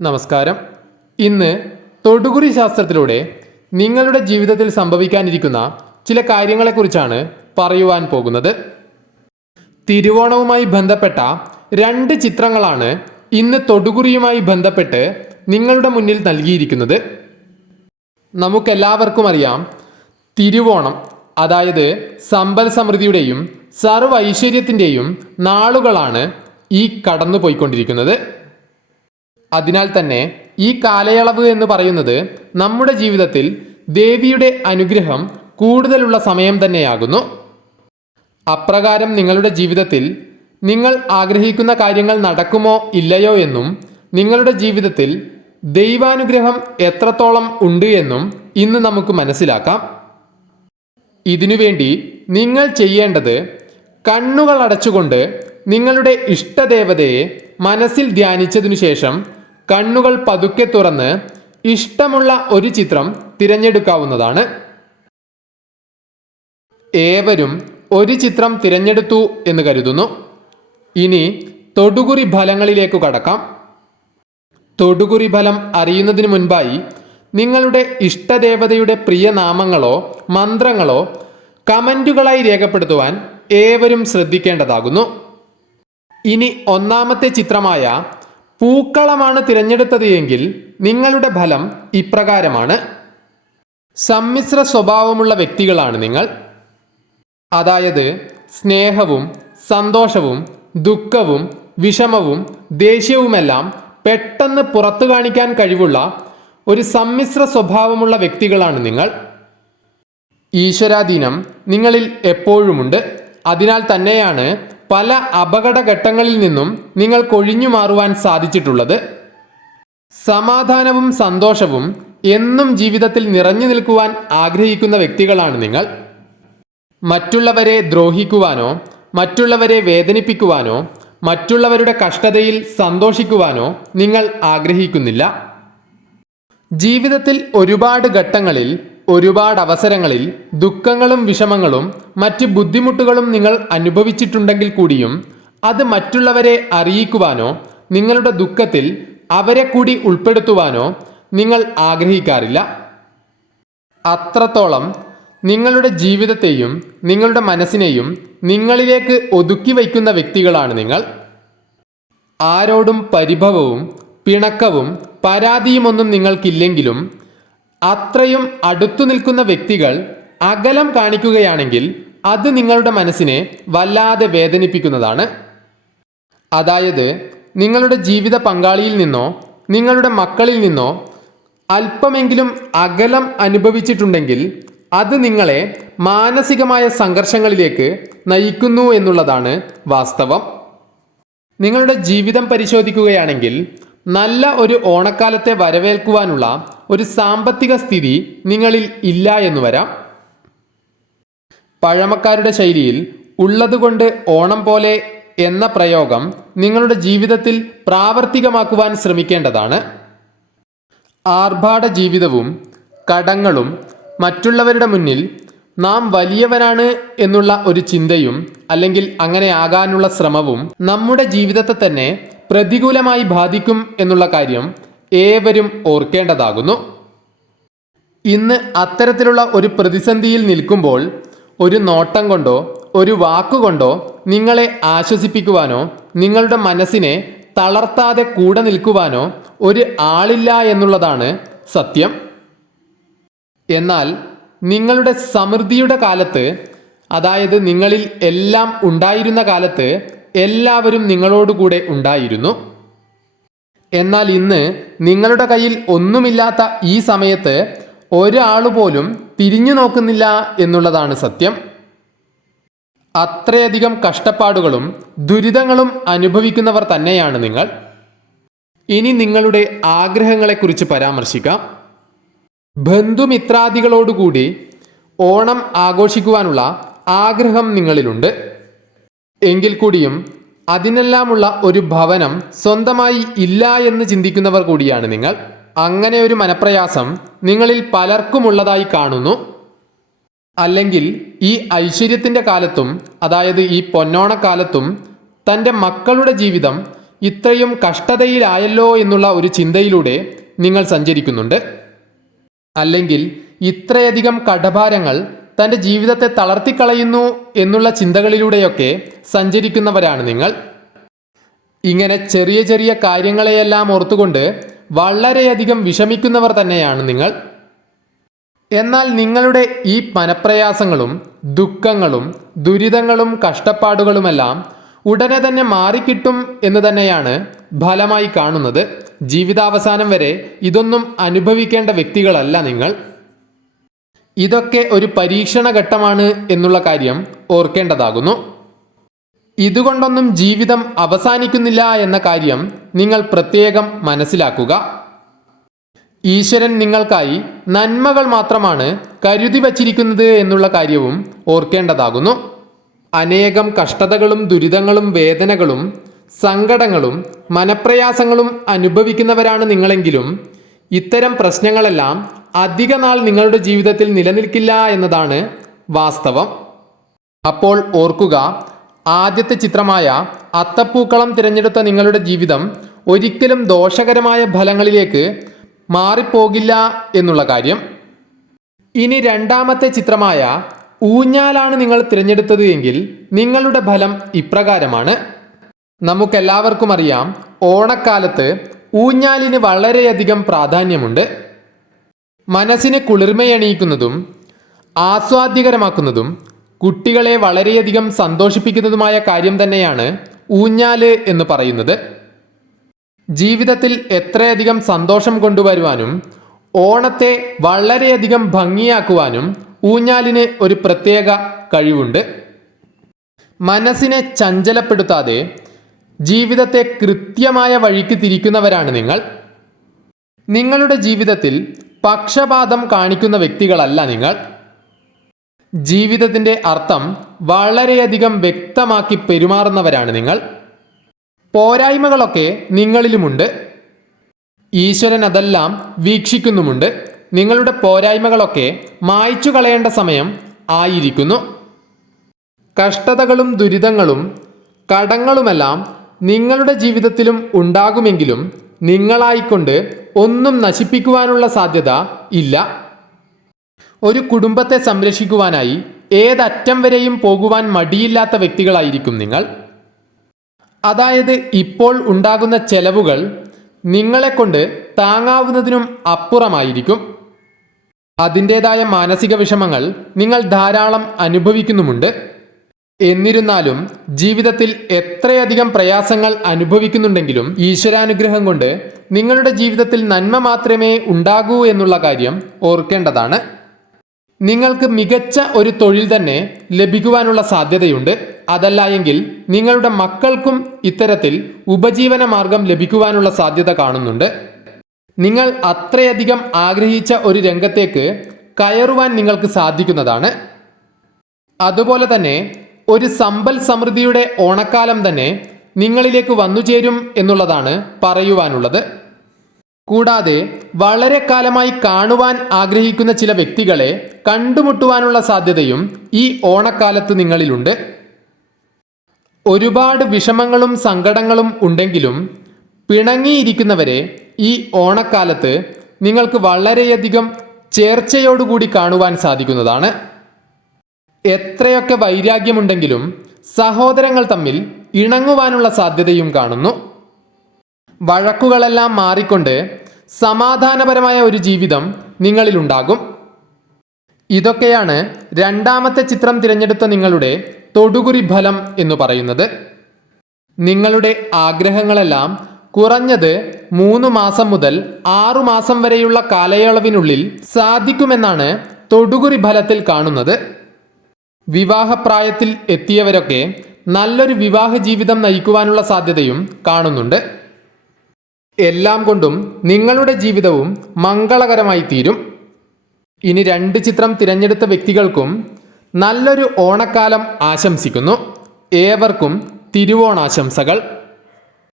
നമസ്കാരം. ഇന്ന് തൊടുകുറി ശാസ്ത്രത്തിലൂടെ നിങ്ങളുടെ ജീവിതത്തിൽ സംഭവിക്കാനിരിക്കുന്ന ചില കാര്യങ്ങളെക്കുറിച്ചാണ് പറയുവാൻ പോകുന്നത്. തിരുവോണവുമായി ബന്ധപ്പെട്ട രണ്ട് ചിത്രങ്ങളാണ് ഇന്ന് തൊടുകുറിയുമായി ബന്ധപ്പെട്ട് നിങ്ങളുടെ മുന്നിൽ നൽകിയിരിക്കുന്നത്. നമുക്കെല്ലാവർക്കും അറിയാം തിരുവോണം അതായത് സമ്പൽ സമൃദ്ധിയുടെയും സർവ ഐശ്വര്യത്തിന്റെയും നാളുകളാണ് ഈ കടന്നു പോയിക്കൊണ്ടിരിക്കുന്നത് അതിനാൽ തന്നെ ഈ കാലയളവ് എന്ന് പറയുന്നത് നമ്മുടെ ജീവിതത്തിൽ ദേവിയുടെ അനുഗ്രഹം കൂടുതലുള്ള സമയം തന്നെയാകുന്നു. അപ്രകാരം നിങ്ങളുടെ ജീവിതത്തിൽ നിങ്ങൾ ആഗ്രഹിക്കുന്ന കാര്യങ്ങൾ നടക്കുമോ ഇല്ലയോ എന്നും നിങ്ങളുടെ ജീവിതത്തിൽ ദൈവാനുഗ്രഹം എത്രത്തോളം ഉണ്ട് എന്നും ഇന്ന് നമുക്ക് മനസ്സിലാക്കാം. ഇതിനുവേണ്ടി നിങ്ങൾ ചെയ്യേണ്ടത് കണ്ണുകൾ അടച്ചുകൊണ്ട് നിങ്ങളുടെ ഇഷ്ടദേവതയെ മനസ്സിൽ ധ്യാനിച്ചതിനു ശേഷം കണ്ണുകൾ പതുക്കെ തുറന്ന് ഇഷ്ടമുള്ള ഒരു ചിത്രം തിരഞ്ഞെടുക്കാവുന്നതാണ്. ഏവരും ഒരു ചിത്രം തിരഞ്ഞെടുത്തു എന്ന് കരുതുന്നു. ഇനി തൊടുകുറി ഫലങ്ങളിലേക്ക് കടക്കാം. തൊടുകുറി ഫലം അറിയുന്നതിന് മുൻപായി നിങ്ങളുടെ ഇഷ്ടദേവതയുടെ പ്രിയ നാമങ്ങളോ മന്ത്രങ്ങളോ കമന്റുകളായി രേഖപ്പെടുത്തുവാൻ ഏവരും ശ്രദ്ധിക്കേണ്ടതാകുന്നു. ഇനി ഒന്നാമത്തെ ചിത്രമായ പൂക്കളമാണ് തിരഞ്ഞെടുത്തത് എങ്കിൽ നിങ്ങളുടെ ഫലം ഇപ്രകാരമാണ്. സമ്മിശ്ര സ്വഭാവമുള്ള വ്യക്തികളാണ് നിങ്ങൾ. അതായത് സ്നേഹവും സന്തോഷവും ദുഃഖവും വിഷമവും ദേഷ്യവുമെല്ലാം പെട്ടെന്ന് പുറത്തു കാണിക്കാൻ കഴിവുള്ള ഒരു സമ്മിശ്ര സ്വഭാവമുള്ള വ്യക്തികളാണ് നിങ്ങൾ. ഈശ്വരാധീനം നിങ്ങളിൽ എപ്പോഴുമുണ്ട്. അതിനാൽ തന്നെയാണ് പല അപകടഘട്ടങ്ങളിൽ നിന്നും നിങ്ങൾ കൊഴിഞ്ഞു മാറുവാൻ സാധിച്ചിട്ടുള്ളത് സമാധാനവും സന്തോഷവും എന്നും ജീവിതത്തിൽ നിറഞ്ഞു നിൽക്കുവാൻ ആഗ്രഹിക്കുന്ന വ്യക്തികളാണ് നിങ്ങൾ. മറ്റുള്ളവരെ ദ്രോഹിക്കുവാനോ മറ്റുള്ളവരെ വേദനിപ്പിക്കുവാനോ മറ്റുള്ളവരുടെ കഷ്ടതയിൽ സന്തോഷിക്കുവാനോ നിങ്ങൾ ആഗ്രഹിക്കുന്നില്ല. ജീവിതത്തിൽ ഒരുപാട് ഘട്ടങ്ങളിൽ ഒരുപാട് അവസരങ്ങളിൽ ദുഃഖങ്ങളും വിഷമങ്ങളും മറ്റ് ബുദ്ധിമുട്ടുകളും നിങ്ങൾ അനുഭവിച്ചിട്ടുണ്ടെങ്കിൽ കൂടിയും അത് മറ്റുള്ളവരെ അറിയിക്കുവാനോ നിങ്ങളുടെ ദുഃഖത്തിൽ അവരെ കൂടി ഉൾപ്പെടുത്തുവാനോ നിങ്ങൾ ആഗ്രഹിക്കാറില്ല. അത്രത്തോളം നിങ്ങളുടെ ജീവിതത്തെയും നിങ്ങളുടെ മനസ്സിനെയും നിങ്ങളിലേക്ക് ഒതുക്കി വയ്ക്കുന്ന വ്യക്തികളാണ് നിങ്ങൾ. ആരോടും പരിഭവവും പിണക്കവും പരാതിയുമൊന്നും നിങ്ങൾക്കില്ലെങ്കിലും അത്രയും അടുത്തു നിൽക്കുന്ന വ്യക്തികൾ അകലം കാണിക്കുകയാണെങ്കിൽ അത് നിങ്ങളുടെ മനസ്സിനെ വല്ലാതെ വേദനിപ്പിക്കുന്നതാണ്. അതായത് നിങ്ങളുടെ ജീവിത പങ്കാളിയിൽ നിന്നോ നിങ്ങളുടെ മക്കളിൽ നിന്നോ അല്പമെങ്കിലും അകലം അനുഭവിച്ചിട്ടുണ്ടെങ്കിൽ അത് നിങ്ങളെ മാനസികമായ സംഘർഷങ്ങളിലേക്ക് നയിക്കുന്നു എന്നുള്ളതാണ് വാസ്തവം. നിങ്ങളുടെ ജീവിതം പരിശോധിക്കുകയാണെങ്കിൽ നല്ല ഒരു ഓണക്കാലത്തെ വരവേൽക്കുവാനുള്ള ഒരു സാമ്പത്തിക സ്ഥിതി നിങ്ങളിൽ ഇല്ല എന്ന് വരാം. പഴമക്കാരുടെ ശൈലിയിൽ ഉള്ളതുകൊണ്ട് ഓണം പോലെ എന്ന പ്രയോഗം നിങ്ങളുടെ ജീവിതത്തിൽ പ്രാവർത്തികമാക്കുവാൻ ശ്രമിക്കേണ്ടതാണ്. ആർഭാട ജീവിതവും കടങ്ങളും മറ്റുള്ളവരുടെ മുന്നിൽ നാം വലിയവനാണ് എന്നുള്ള ഒരു ചിന്തയും അല്ലെങ്കിൽ അങ്ങനെ ആകാനുള്ള ശ്രമവും നമ്മുടെ ജീവിതത്തെ തന്നെ പ്രതികൂലമായി ബാധിക്കും എന്നുള്ള കാര്യം ഏവരും ഓർക്കേണ്ടതാകുന്നു. ഇന്ന് അത്തരത്തിലുള്ള ഒരു പ്രതിസന്ധിയിൽ നിൽക്കുമ്പോൾ ഒരു നോട്ടം കൊണ്ടോ ഒരു വാക്കുകൊണ്ടോ നിങ്ങളെ ആശ്വസിപ്പിക്കുവാനോ നിങ്ങളുടെ മനസ്സിനെ തളർത്താതെ കൂടെ നിൽക്കുവാനോ ഒരു ആളില്ല എന്നുള്ളതാണ് സത്യം. എന്നാൽ നിങ്ങളുടെ സമൃദ്ധിയുടെ കാലത്ത് അതായത് നിങ്ങളിൽ എല്ലാം ഉണ്ടായിരുന്ന കാലത്ത് എല്ലാവരും നിങ്ങളോടുകൂടെ ഉണ്ടായിരുന്നു. എന്നാൽ ഇന്ന് നിങ്ങളുടെ കയ്യിൽ ഒന്നുമില്ലാത്ത ഈ സമയത്ത് ഒരാൾ പോലും തിരിഞ്ഞു നോക്കുന്നില്ല എന്നുള്ളതാണ് സത്യം. അത്രയധികം കഷ്ടപ്പാടുകളും ദുരിതങ്ങളും അനുഭവിക്കുന്നവർ തന്നെയാണ് നിങ്ങൾ. ഇനി നിങ്ങളുടെ ആഗ്രഹങ്ങളെക്കുറിച്ച് പരാമർശിക്കാം. ബന്ധുമിത്രാദികളോടുകൂടി ഓണം ആഘോഷിക്കുവാനുള്ള ആഗ്രഹം നിങ്ങളിലുണ്ട്. എങ്കിൽ കൂടിയും അതിനെല്ലാമുള്ള ഒരു ഭവനം സ്വന്തമായി ഇല്ല എന്ന് ചിന്തിക്കുന്നവർ കൂടിയാണ് നിങ്ങൾ. അങ്ങനെ ഒരു മനപ്രയാസം നിങ്ങളിൽ പലർക്കുമുള്ളതായി കാണുന്നു. അല്ലെങ്കിൽ ഈ ഐശ്വര്യത്തിന്റെ കാലത്തും അതായത് ഈ പൊന്നോണക്കാലത്തും തന്റെ മക്കളുടെ ജീവിതം ഇത്രയും കഷ്ടതയിലായല്ലോ എന്നുള്ള ഒരു ചിന്തയിലൂടെ നിങ്ങൾ സഞ്ചരിക്കുന്നുണ്ട്. അല്ലെങ്കിൽ ഇത്രയധികം കടഭാരങ്ങൾ തന്റെ ജീവിതത്തെ തളർത്തിക്കളയുന്നു എന്നുള്ള ചിന്തകളിലൂടെയൊക്കെ സഞ്ചരിക്കുന്നവരാണ് നിങ്ങൾ. ഇങ്ങനെ ചെറിയ ചെറിയ കാര്യങ്ങളെയെല്ലാം ഓർത്തുകൊണ്ട് വളരെയധികം വിഷമിക്കുന്നവർ തന്നെയാണ് നിങ്ങൾ. എന്നാൽ നിങ്ങളുടെ ഈ മനപ്രയാസങ്ങളും ദുഃഖങ്ങളും ദുരിതങ്ങളും കഷ്ടപ്പാടുകളുമെല്ലാം ഉടനെ തന്നെ മാറിക്കിട്ടും എന്ന് തന്നെയാണ് ഫലമായി കാണുന്നത്. ജീവിതാവസാനം വരെ ഇതൊന്നും അനുഭവിക്കേണ്ട വ്യക്തികളല്ല നിങ്ങൾ. ഇതൊക്കെ ഒരു പരീക്ഷണ ഘട്ടമാണ് എന്നുള്ള കാര്യം ഓർക്കേണ്ടതാകുന്നു. ഇതുകൊണ്ടൊന്നും ജീവിതം അവസാനിക്കുന്നില്ല എന്ന കാര്യം നിങ്ങൾ പ്രത്യേകം മനസ്സിലാക്കുക. ഈശ്വരൻ നിങ്ങൾക്കായി നന്മകൾ മാത്രമാണ് കരുതി വച്ചിരിക്കുന്നത് എന്നുള്ള കാര്യവും ഓർക്കേണ്ടതാകുന്നു. അനേകം കഷ്ടതകളും ദുരിതങ്ങളും വേദനകളും സങ്കടങ്ങളും മനപ്രയാസങ്ങളും അനുഭവിക്കുന്നവരാണ് നിങ്ങളെങ്കിലും ഇത്തരം പ്രശ്നങ്ങളെല്ലാം അധിക നാൾ നിങ്ങളുടെ ജീവിതത്തിൽ നിലനിൽക്കില്ല എന്നതാണ് വാസ്തവം. അപ്പോൾ ഓർക്കുക ആദ്യത്തെ ചിത്രമായ അത്തപ്പൂക്കളം തിരഞ്ഞെടുത്ത നിങ്ങളുടെ ജീവിതം ഒരിക്കലും ദോഷകരമായ ഫലങ്ങളിലേക്ക് മാറിപ്പോകില്ല എന്നുള്ള കാര്യം. ഇനി രണ്ടാമത്തെ ചിത്രമായ ഊഞ്ഞാലാണ് നിങ്ങൾ തിരഞ്ഞെടുത്തത് എങ്കിൽ നിങ്ങളുടെ ഫലം ഇപ്രകാരമാണ്. നമുക്കെല്ലാവർക്കും അറിയാം ഓണക്കാലത്ത് ഊഞ്ഞാലിന് വളരെയധികം പ്രാധാന്യമുണ്ട്. മനസ്സിനെ കുളിർമയണിയിക്കുന്നതും ആസ്വാദ്യകരമാക്കുന്നതും കുട്ടികളെ വളരെയധികം സന്തോഷിപ്പിക്കുന്നതുമായ കാര്യം തന്നെയാണ് ഊഞ്ഞാൽ എന്ന് പറയുന്നത്. ജീവിതത്തിൽ എത്രയധികം സന്തോഷം കൊണ്ടുവരുവാനും ഓണത്തെ വളരെയധികം ഭംഗിയാക്കുവാനും ഊഞ്ഞാലിന് ഒരു പ്രത്യേക കഴിവുണ്ട്. മനസ്സിനെ ചഞ്ചലപ്പെടുത്താതെ ജീവിതത്തെ കൃത്യമായ വഴിക്ക് തിരിക്കുന്നവരാണ് നിങ്ങൾ. നിങ്ങളുടെ ജീവിതത്തിൽ പക്ഷപാതം കാണിക്കുന്ന വ്യക്തികളല്ല നിങ്ങൾ. ജീവിതത്തിന്റെ അർത്ഥം വളരെയധികം വ്യക്തമാക്കി പെരുമാറുന്നവരാണ് നിങ്ങൾ. പോരായ്മകളൊക്കെ നിങ്ങളിലുമുണ്ട്. ഈശ്വരൻ അതെല്ലാം വീക്ഷിക്കുന്നുമുണ്ട്. നിങ്ങളുടെ പോരായ്മകളൊക്കെ മായ്ച്ചു കളയേണ്ട സമയം ആയിരിക്കുന്നു. കഷ്ടതകളും ദുരിതങ്ങളും കടങ്ങളുമെല്ലാം നിങ്ങളുടെ ജീവിതത്തിലും ഉണ്ടാകുമെങ്കിലും നിങ്ങളായിക്കൊണ്ട് ഒന്നും നശിപ്പിക്കുവാനുള്ള സാധ്യത ഇല്ല. ഒരു കുടുംബത്തെ സംരക്ഷിക്കുവാനായി ഏതറ്റം വരെയും പോകുവാൻ മടിയില്ലാത്ത വ്യക്തികളായിരിക്കും നിങ്ങൾ. അതായത് ഇപ്പോൾ ഉണ്ടാകുന്ന ചെലവുകൾ നിങ്ങളെക്കൊണ്ട് താങ്ങാവുന്നതിനും അപ്പുറമായിരിക്കും. അതിന്റെതായ മാനസിക വിഷമങ്ങൾ നിങ്ങൾ ധാരാളം അനുഭവിക്കുന്നുമുണ്ട്. എന്നിരുന്നാലും ജീവിതത്തിൽ എത്രയധികം പ്രയാസങ്ങൾ അനുഭവിക്കുന്നുണ്ടെങ്കിലും ഈശ്വരാനുഗ്രഹം കൊണ്ട് നിങ്ങളുടെ ജീവിതത്തിൽ നന്മ മാത്രമേ ഉണ്ടാകൂ എന്നുള്ള കാര്യം ഓർക്കേണ്ടതാണ്. നിങ്ങൾക്ക് മികച്ച ഒരു തൊഴിൽ തന്നെ ലഭിക്കുവാനുള്ള സാധ്യതയുണ്ട്. അതല്ല എങ്കിൽ നിങ്ങളുടെ മക്കൾക്കും ഇത്തരത്തിൽ ഉപജീവന മാർഗം ലഭിക്കുവാനുള്ള സാധ്യത കാണുന്നുണ്ട്. നിങ്ങൾ അത്രയധികം ആഗ്രഹിച്ച ഒരു രംഗത്തേക്ക് കയറുവാൻ നിങ്ങൾക്ക് സാധിക്കുന്നതാണ്. അതുപോലെ തന്നെ ഒരു സമ്പൽ സമൃദ്ധിയുടെ ഓണക്കാലം തന്നെ നിങ്ങളിലേക്ക് വന്നു ചേരും എന്നുള്ളതാണ് പറയുവാനുള്ളത്. കൂടാതെ വളരെ കാലമായി കാണുവാൻ ആഗ്രഹിക്കുന്ന ചില വ്യക്തികളെ കണ്ടുമുട്ടുവാനുള്ള സാധ്യതയും ഈ ഓണക്കാലത്ത് നിങ്ങളിലുണ്ട്. ഒരുപാട് വിഷമങ്ങളും സങ്കടങ്ങളും ഉണ്ടെങ്കിലും പിണങ്ങിയിരിക്കുന്നവരെ ഈ ഓണക്കാലത്ത് നിങ്ങൾക്ക് വളരെയധികം ചേർച്ചയോടുകൂടി കാണുവാൻ സാധിക്കുന്നതാണ്. എത്രയൊക്കെ വൈരാഗ്യമുണ്ടെങ്കിലും സഹോദരങ്ങൾ തമ്മിൽ ഇണങ്ങുവാനുള്ള സാധ്യതയും കാണുന്നു. വഴക്കുകളെല്ലാം മാറിക്കൊണ്ട് സമാധാനപരമായ ഒരു ജീവിതം നിങ്ങളിലുണ്ടാകും. ഇതൊക്കെയാണ് രണ്ടാമത്തെ ചിത്രം തിരഞ്ഞെടുത്ത നിങ്ങളുടെ തൊടുകുറി ഫലം എന്ന് പറയുന്നത്. നിങ്ങളുടെ ആഗ്രഹങ്ങളെല്ലാം കുറഞ്ഞത് മൂന്ന് മാസം മുതൽ ആറു മാസം വരെയുള്ള കാലയളവിനുള്ളിൽ സാധിക്കുമെന്നാണ് തൊടുകുറി ഫലത്തിൽ കാണുന്നത്. വിവാഹപ്രായത്തിൽ എത്തിയവരൊക്കെ നല്ലൊരു വിവാഹ ജീവിതം നയിക്കുവാനുള്ള സാധ്യതയും കാണുന്നുണ്ട്. എല്ലാം കൊണ്ടും നിങ്ങളുടെ ജീവിതവും മംഗളകരമായി തീരും. ഇനി രണ്ട് ചിത്രം തിരഞ്ഞെടുത്ത വ്യക്തികൾക്കും നല്ലൊരു ഓണക്കാലം ആശംസിക്കുന്നു. ഏവർക്കും തിരുവോണാശംസകൾ.